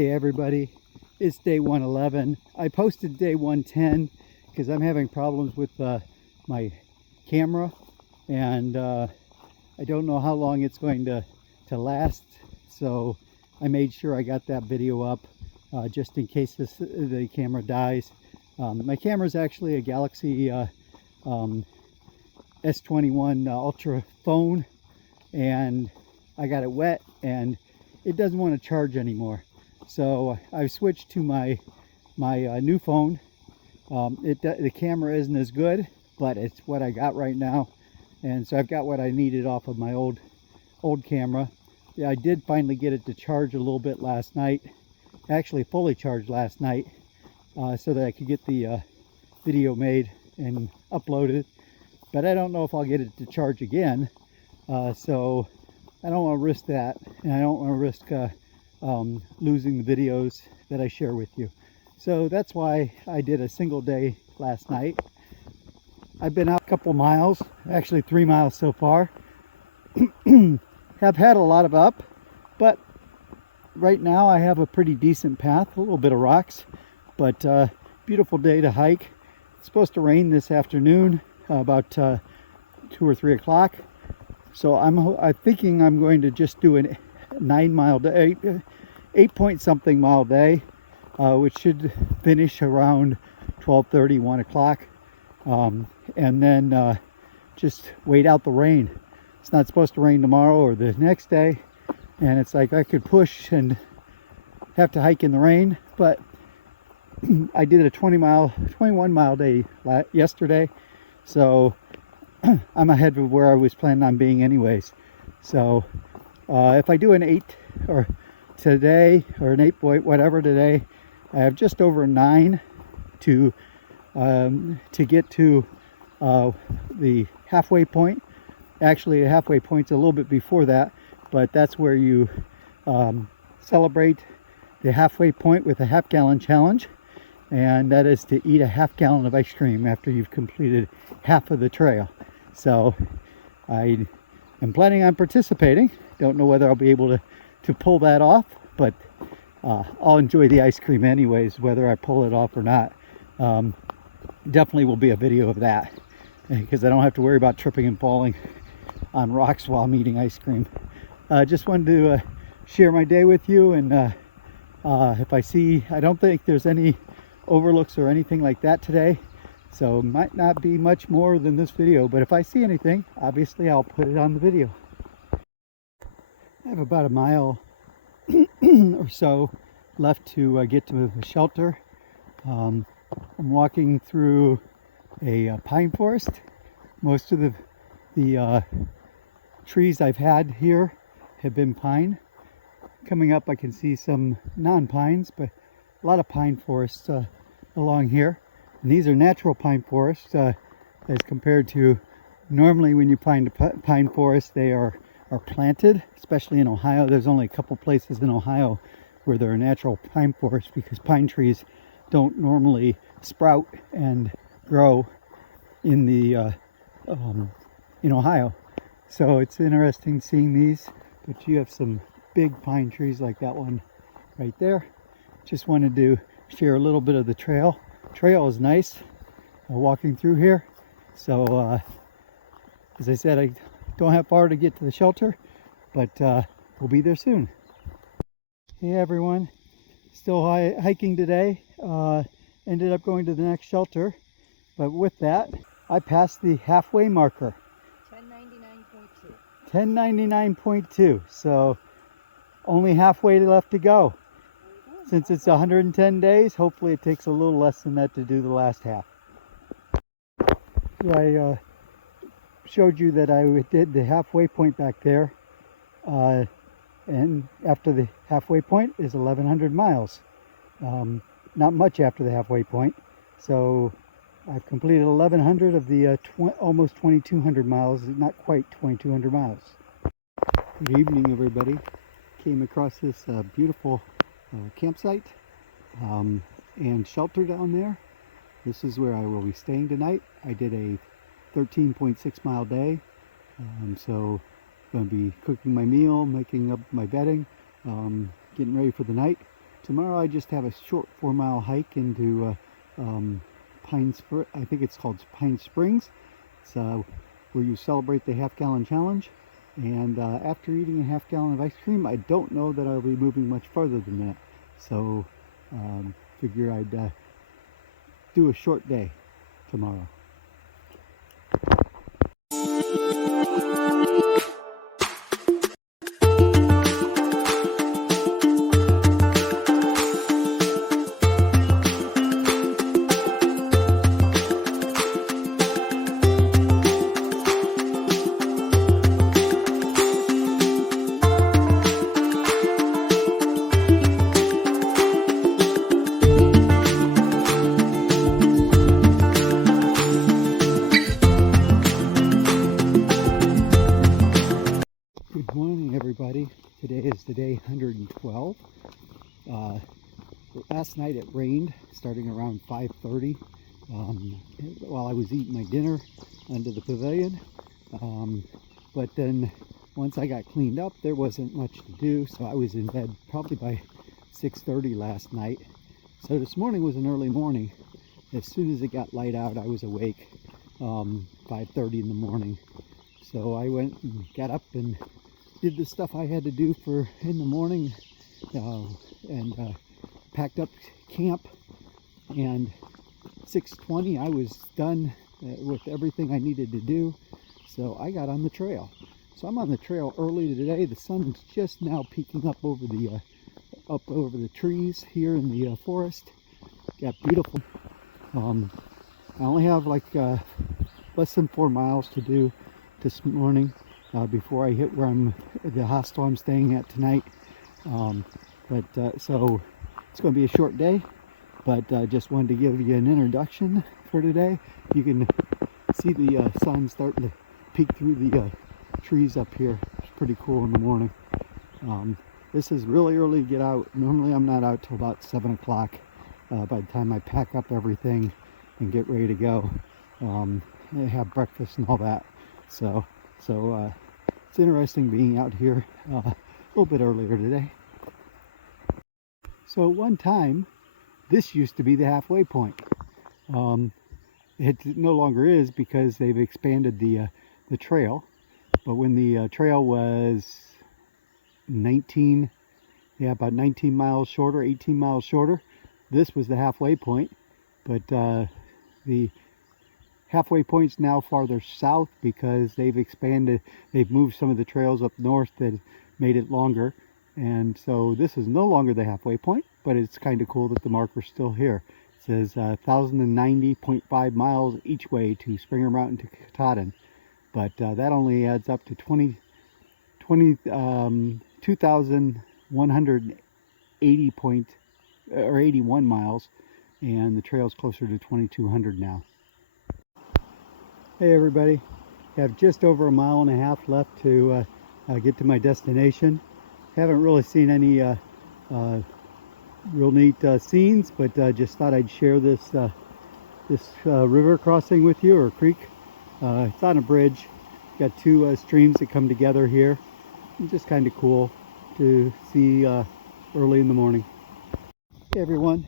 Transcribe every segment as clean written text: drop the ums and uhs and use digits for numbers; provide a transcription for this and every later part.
Hey everybody, it's day 111. I posted day 110 because I'm having problems with my camera, and I don't know how long it's going to last, so I made sure I got that video up just in case the camera dies. My camera is actually a Galaxy S21 Ultra phone, and I got it wet and it doesn't want to charge anymore. So I've switched to my new phone. The camera isn't as good, but it's what I got right now, and so I've got what I needed off of my old camera. Yeah, I did finally get it to charge a little bit last night, actually fully charged last night, so that I could get the video made and uploaded. But I don't know if I'll get it to charge again, so I don't want to risk that, and I don't want to risk losing the videos that I share with you. So that's why I did a single day last night. I've been out a couple miles, actually 3 miles so far. Have had a lot of up, but right now I have a pretty decent path, a little bit of rocks, but beautiful day to hike. It's supposed to rain this afternoon, about 2 or 3 o'clock. So I'm thinking I'm going to just do a 9 mile day, 8 point something mile day, which should finish around 12:30, 1 o'clock, and then just wait out the rain. It's not supposed to rain tomorrow or the next day, and it's like I could push and have to hike in the rain, but I did a 21 mile day yesterday, so I'm ahead of where I was planning on being anyways. So if I do an 8 or today, or an 8 point whatever today, I have just over 9 to get to the halfway point. Actually, the halfway point's a little bit before that, but that's where you celebrate the halfway point with a half-gallon challenge, and that is to eat a half-gallon of ice cream after you've completed half of the trail. So I am planning on participating. Don't know whether I'll be able to pull that off, but I'll enjoy the ice cream anyways, whether I pull it off or not. Definitely will be a video of that, because I don't have to worry about tripping and falling on rocks while I'm eating ice cream. Just wanted to share my day with you, and if I don't think there's any overlooks or anything like that today, so it might not be much more than this video, but if I see anything, obviously I'll put it on the video. I have about a mile or so left to get to the shelter. I'm walking through a pine forest. Most of the trees I've had here have been pine. Coming up I can see some non-pines, but a lot of pine forests along here. And these are natural pine forests as compared to normally when you find a pine forest, they are planted, especially in Ohio. There's only a couple places in Ohio where there are natural pine forests, because pine trees don't normally sprout and grow in the in Ohio. So it's interesting seeing these, but you have some big pine trees like that one right there. Just wanted to share a little bit of the trail. Trail is nice, walking through here. So as I said, I don't have far to get to the shelter, but we'll be there soon. Hey everyone, still hiking today. Ended up going to the next shelter, but with that I passed the halfway marker. 1099.2. So only halfway left to go. Since it's 110 days, hopefully it takes a little less than that to do the last half. So I showed you that I did the halfway point back there, and after the halfway point is 1,100 miles. Not much after the halfway point, so I've completed 1,100 of the almost 2,200 miles, not quite 2,200 miles. Good evening everybody. Came across this beautiful campsite and shelter down there. This is where I will be staying tonight. I did a 13.6 mile day, so I'm going to be cooking my meal, making up my bedding, getting ready for the night. tomorrow I just have a short 4-mile hike into Pine Spring. I think it's called Pine Springs. It's where you celebrate the half-gallon challenge. And after eating a half-gallon of ice cream, I don't know that I'll be moving much farther than that. So figure I'd do a short day tomorrow. Good morning, everybody. Today is the day 112. Last night it rained starting around 5:30 while I was eating my dinner under the pavilion. But then once I got cleaned up, there wasn't much to do, so I was in bed probably by 6:30 last night. So this morning was an early morning. As soon as it got light out, I was awake, 5:30 in the morning. So I went and got up and did the stuff I had to do for in the morning, and packed up camp, and 6:20 I was done with everything I needed to do. So I got on the trail. So I'm on the trail early today. The sun's just now peeking up over the trees here in the forest. Got beautiful. I only have like less than 4 miles to do this morning before I hit the hostel I'm staying at tonight. So it's going to be a short day, but just wanted to give you an introduction for today. You can see the sun starting to peek through the trees up here. It's pretty cool in the morning. This is really early to get out. Normally I'm not out till about 7 o'clock by the time I pack up everything and get ready to go. I have breakfast and all that. So it's interesting being out here a little bit earlier today. So one time, this used to be the halfway point. It no longer is because they've expanded the trail. But when the trail was about 19 miles shorter, 18 miles shorter, this was the halfway point. But the halfway point's now farther south because they've moved some of the trails up north that made it longer. And so this is no longer the halfway point, but it's kind of cool that the marker's still here. It says 1,090.5 miles each way to Springer Mountain to Katahdin. But that only adds up to 2,180.81 miles, and the trail's closer to 2,200 now. Hey everybody, I have just over a mile and a half left to get to my destination. Haven't really seen any real neat scenes, but just thought I'd share this river crossing with you, or creek. It's on a bridge. Got two streams that come together here. It's just kind of cool to see early in the morning. Hey everyone,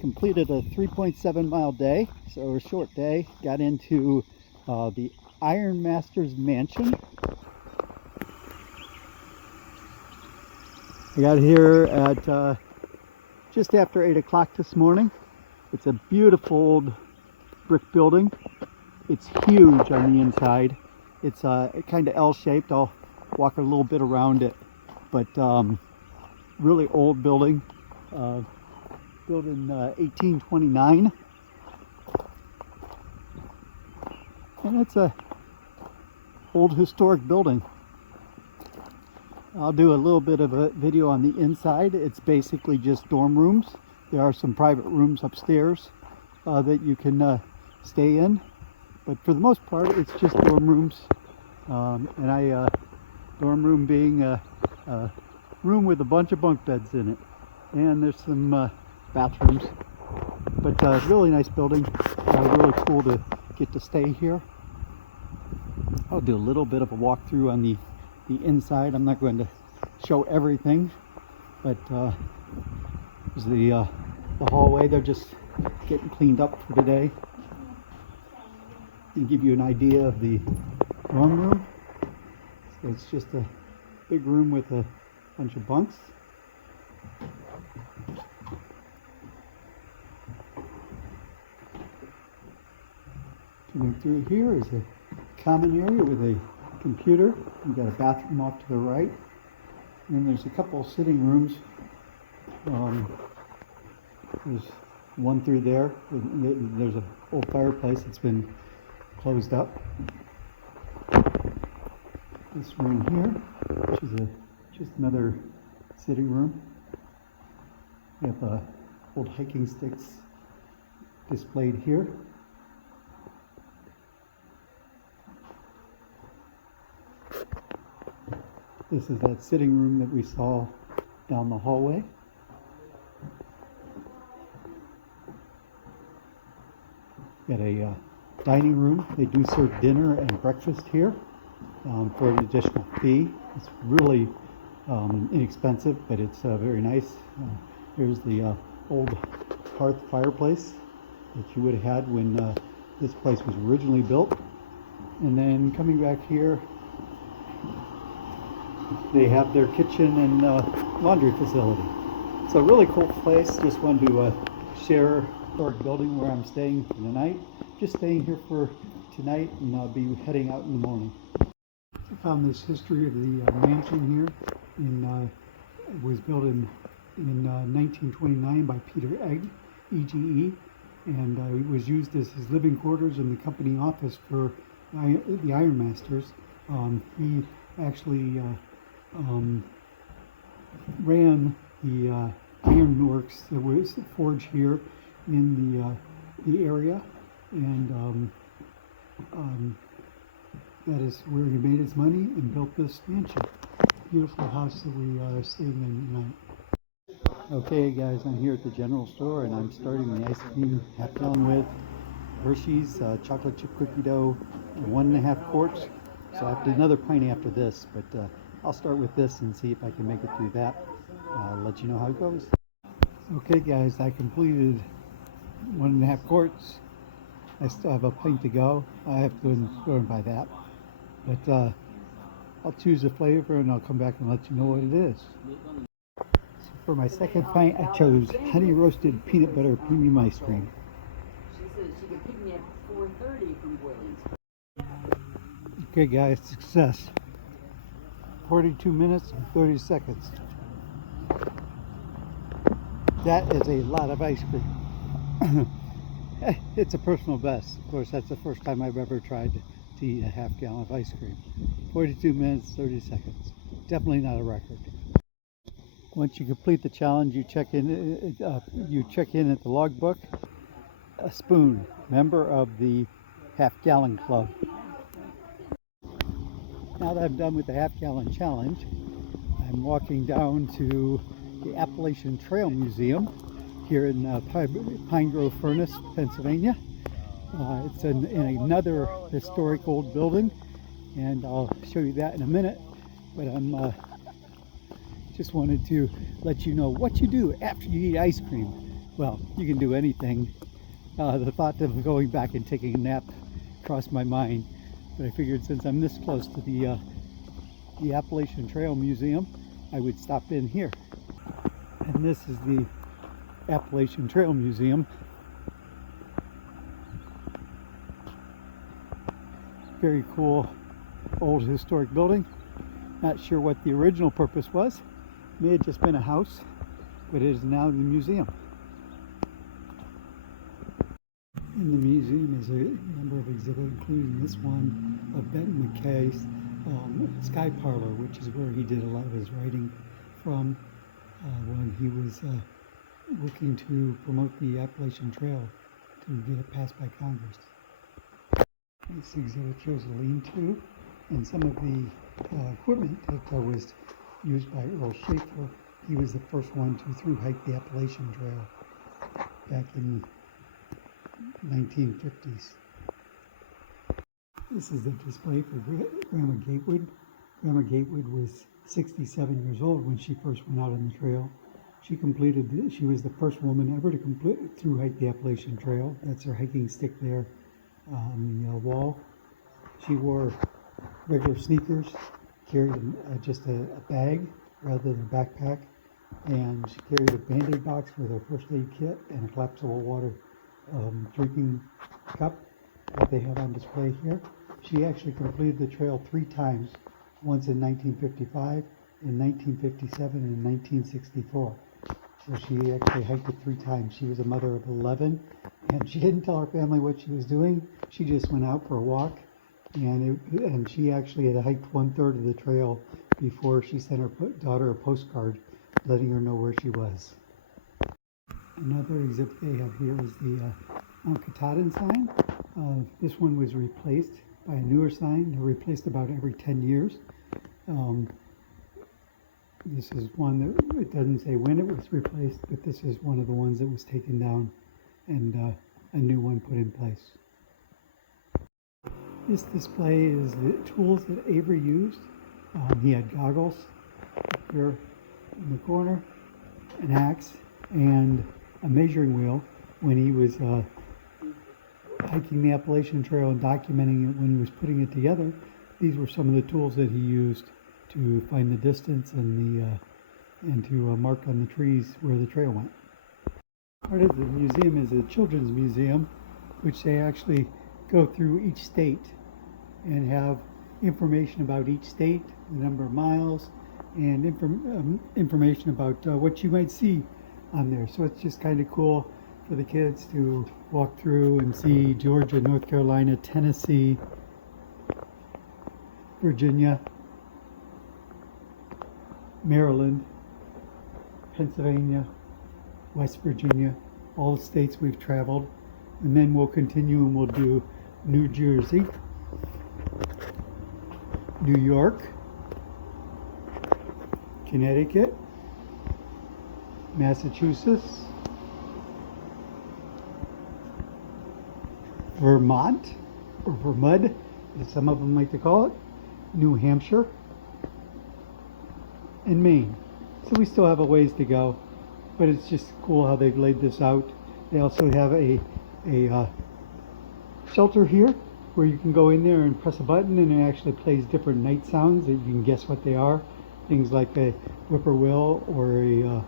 completed a 3.7 mile day, so a short day. Got into the Iron Master's Mansion. I got here at just after 8 o'clock this morning. It's a beautiful old brick building. It's huge on the inside. It's kind of L-shaped. I'll walk a little bit around it, but really old building, built in 1829. And it's a old historic building. I'll do a little bit of a video on the inside. It's basically just dorm rooms. There are some private rooms upstairs that you can stay in, but for the most part it's just dorm rooms. Dorm room being a room with a bunch of bunk beds in it, and there's some bathrooms. But really nice building. Really cool to get to stay here. I'll do a little bit of a walkthrough on the inside. I'm not going to show everything, but There's the hallway. They're just getting cleaned up for today. To give you an idea of the dorm room. So it's just a big room with a bunch of bunks. Coming through here is a common area with a computer. You've got a bathroom off to the right. And then there's a couple of sitting rooms. There's one through there. There's an old fireplace that's been closed up. This room here, which is just another sitting room. We have old hiking sticks displayed here. This is that sitting room that we saw down the hallway. Got a dining room. They do serve dinner and breakfast here for an additional fee. It's really inexpensive, but it's very nice. Here's the old hearth fireplace that you would have had when this place was originally built. And then coming back here, they have their kitchen and laundry facility. So really cool place. Just wanted to share historic building where I'm staying for the night. Just staying here for tonight, and I'll be heading out in the morning. I found this history of the mansion here. It was built in 1929 by Peter Egg, EGE, and it was used as his living quarters and the company office for the Ironmasters. He actually ran the ironworks that was forged here in the area, and that is where he made his money and built this mansion. Beautiful house that we are staying in tonight. Okay guys, I'm here at the general store and I'm starting the ice cream half gallon with Hershey's chocolate chip cookie dough, 1.5 quarts. So I have to do another pint after this, but I'll start with this and see if I can make it through that. I'll let you know how it goes. Okay guys, I completed 1.5 quarts. I still have a pint to go. I have to go in the store and buy that. But I'll choose a flavor and I'll come back and let you know what it is. So for my second pint, I chose honey roasted peanut butter premium ice cream. She said she could pick me up at 4:30 from Boiling. Okay guys, success. 42 minutes and 30 seconds. That is a lot of ice cream. It's a personal best. Of course, that's the first time I've ever tried to eat a half gallon of ice cream. 42 minutes, 30 seconds. Definitely not a record. Once you complete the challenge, you check in at the logbook. A spoon, member of the half gallon club. Now that I'm done with the half gallon challenge, I'm walking down to the Appalachian Trail Museum here in Pine Grove Furnace, Pennsylvania. It's in another historic old building, and I'll show you that in a minute. But I'm just wanted to let you know what you do after you eat ice cream. Well, you can do anything. The thought of going back and taking a nap crossed my mind, but I figured since I'm this close to the Appalachian Trail Museum, I would stop in here. And this is the Appalachian Trail Museum. Very cool old historic building. Not sure what the original purpose was. May have just been a house, but it is now the museum. In the museum is a number of exhibits, including this one of Benton McKay's Sky Parlor, which is where he did a lot of his writing from when he was working to promote the Appalachian Trail to get it passed by Congress. This exhibit shows a lean-to and some of the equipment that was used by Earl Schaefer. He was the first one to thru-hike the Appalachian Trail back in 1950s. This is a display for Grandma Gatewood. Grandma Gatewood was 67 years old when she first went out on the trail. She was the first woman ever to through hike the Appalachian Trail. That's her hiking stick there on the wall. She wore regular sneakers, carried just a bag rather than a backpack, and she carried a Band-Aid box with her first aid kit and a collapsible water drinking cup that they have on display here. She actually completed the trail 3 times, once in 1955, in 1957, and in 1964. So she actually hiked it 3 times. She was a mother of 11, and she didn't tell her family what she was doing. She just went out for a walk, and she actually had hiked 1/3 of the trail before she sent her daughter a postcard letting her know where she was. Another exhibit they have here is the Mount Katahdin sign. This one was replaced by a newer sign. They're replaced about every 10 years. This is one that, it doesn't say when it was replaced, but this is one of the ones that was taken down and a new one put in place. This display is the tools that Avery used. He had goggles up here in the corner, an axe, and a measuring wheel when he was hiking the Appalachian Trail and documenting it when he was putting it together. These were some of the tools that he used to find the distance and to mark on the trees where the trail went. Part of the museum is a children's museum, which they actually go through each state and have information about each state, the number of miles, and information about what you might see on there. So it's just kind of cool for the kids to walk through and see Georgia, North Carolina, Tennessee, Virginia, Maryland, Pennsylvania, West Virginia, all the states we've traveled. And then we'll continue and we'll do New Jersey, New York, Connecticut, Massachusetts, Vermont, or Vermud, as some of them like to call it, New Hampshire, and Maine. So we still have a ways to go, but it's just cool how they've laid this out. They also have a shelter here where you can go in there and press a button and it actually plays different night sounds that you can guess what they are. Things like a whippoorwill or a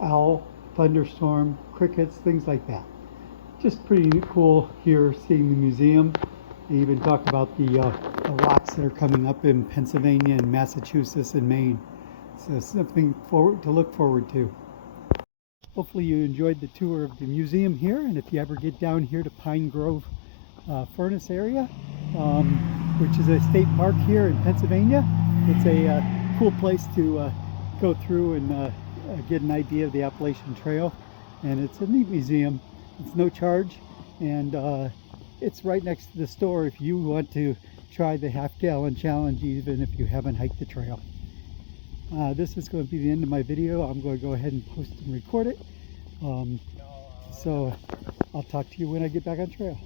owl, thunderstorm, crickets, things like that. Just pretty cool here seeing the museum. They even talk about the rocks that are coming up in Pennsylvania and Massachusetts and Maine. So something to look forward to. Hopefully you enjoyed the tour of the museum here, and if you ever get down here to Pine Grove Furnace area, which is a state park here in Pennsylvania, it's a cool place to go through and get an idea of the Appalachian Trail, and it's a neat museum. It's no charge, and it's right next to the store if you want to try the half-gallon challenge, even if you haven't hiked the trail. This is going to be the end of my video. I'm going to go ahead and post and record it. So I'll talk to you when I get back on trail.